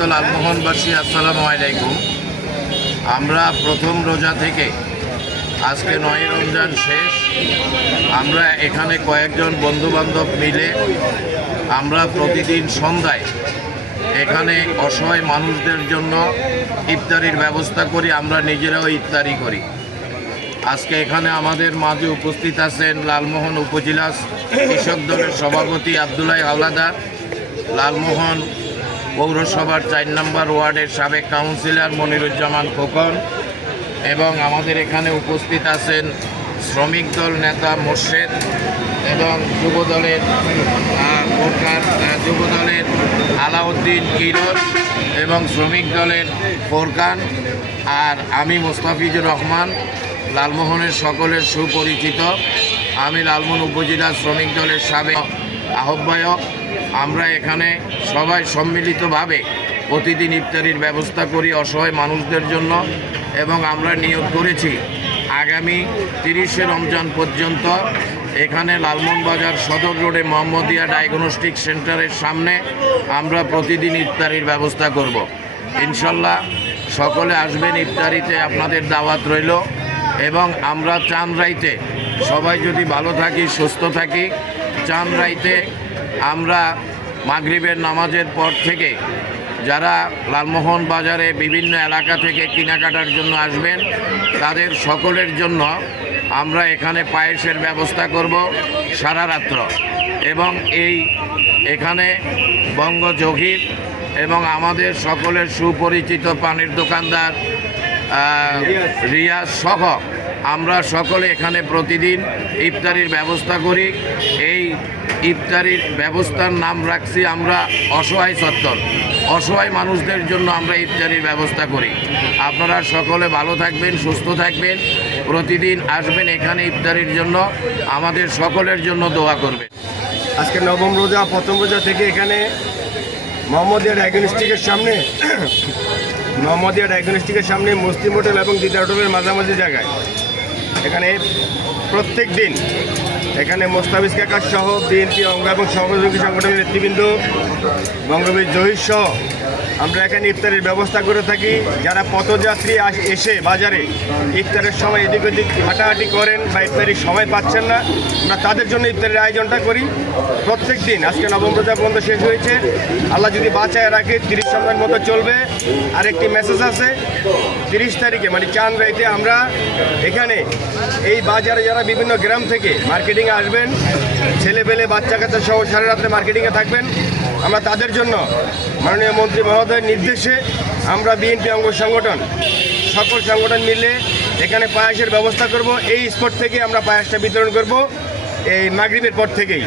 লালমোহনবাসী আসসালামু আলাইকুম। আমরা প্রথম রোজা থেকে আজকে ৯ রমজান শেষ। আমরা এখানে কয়েকজন বন্ধুবান্ধব মিলে আমরা প্রতিদিন সন্ধ্যায় এখানে অসহায় মানুষদের জন্য ইফতারির ব্যবস্থা করি। আমরা নিজেরাও ইফতারি করি। আজকে এখানে আমাদের মাঝে উপস্থিত আছেন লালমোহন উপজেলা কৃষক দলের সভাপতি আব্দুল্লাহ হাওলাদার, লালমোহন পৌরসভার ৪ নম্বর ওয়ার্ডের সাবেক কাউন্সিলর মনিরুজ্জামান খোকন, এবং আমাদের এখানে উপস্থিত আছেন শ্রমিক দল নেতা মোর্শেদ এবং যুবদলের আলাউদ্দিন কিরণ এবং শ্রমিক দলের ফোরকান, আর আমি মোস্তাফিজুর রহমান, লালমোহনের সকলের সুপরিচিত। আমি লালমোহন উপজেলা শ্রমিক দলের সাবেক আহ্বায়ক। আমরা এখানে সবাই সম্মিলিতভাবে প্রতিদিন ইফতারির ব্যবস্থা করি অসহায় মানুষদের জন্য, এবং আমরা নিয়োগ করেছি আগামী ৩০শে রমজান পর্যন্ত এখানে লালমোহনবাজার সদর রোডে মোহাম্মদিয়া ডায়াগনস্টিক সেন্টারের সামনে আমরা প্রতিদিন ইফতারির ব্যবস্থা করব। ইনশাল্লাহ সকলে আসবেন, ইফতারিতে আপনাদের দাওয়াত রইল। এবং আমরা চাঁদ রাইতে সবাই যদি ভালো থাকি, সুস্থ থাকি, চাঁদ রাইতে আমরা মাগরিবের নামাজের পর থেকে যারা লালমোহন বাজারে বিভিন্ন এলাকা থেকে কেনাকাটার জন্য আসবেন তাদের সকলের জন্য আমরা এখানে পায়েসের ব্যবস্থা করব সারা রাত্র। এবং এখানে বঙ্গ জহির এবং আমাদের সকলের সুপরিচিত পানির দোকানদার রিয়াজ সহ আমরা সকলে এখানে প্রতিদিন ইফতারির ব্যবস্থা করি। এই ইফতারির ব্যবস্থার নাম রাখছি আমরা অসহায় চত্বর। অসহায় মানুষদের জন্য আমরা ইফতারির ব্যবস্থা করি। আপনারা সকলে ভালো থাকবেন, সুস্থ থাকবেন, প্রতিদিন আসবেন এখানে ইফতারির জন্য, আমাদের সকলের জন্য দোয়া করবেন। আজকে নবম রোজা, প্রথম রোজা থেকে এখানে মোহাম্মদিয়া ডায়াগনস্টিকের সামনে মুসলিম হোটেল এবং দিদার হোটেলের মাঝামাঝি জায়গায় এখানে প্রত্যেক দিন এখানে মোস্তাফিজ কাকা সহ বিএনপি অঙ্গ এবং সহযোগী সংগঠনের নেতৃবৃন্দ, বঙ্গবীর জহির সহ আমরা এখানে ইফতারের ব্যবস্থা করে থাকি। যারা পথযাত্রী এসে বাজারে ইফতারের সময় এদিক ওদিক হাঁটাহাঁটি করেন বা ইফতারির সময় পাচ্ছেন না, আমরা তাদের জন্য ইফতারের আয়োজনটা করি প্রত্যেক দিন। আজকে নবম রোজা পর্যন্ত শেষ হয়েছে, আল্লাহ যদি বাঁচায় রাখে ৩০ রমজান মতো চলবে। আরেকটি মেসেজ আছে, ৩০ তারিখে মানে চাঁদ রাইতে আমরা এখানে এই বাজারে যারা বিভিন্ন গ্রাম থেকে মার্কেটিংয়ে আসবেন, ছেলেপেলে বাচ্চা কাচ্চা সহ সারা রাত্রে মার্কেটিংয়ে থাকবেন, আমরা তাদের জন্য মাননীয় মন্ত্রী মহোদয়ের নির্দেশে আমরা বিএনপি অঙ্গ সংগঠন সকল সংগঠন মিলে এখানে পায়েসের ব্যবস্থা করব। এই স্পট থেকে আমরা পায়েসটা বিতরণ করব এই মাগরিবের পর থেকেই।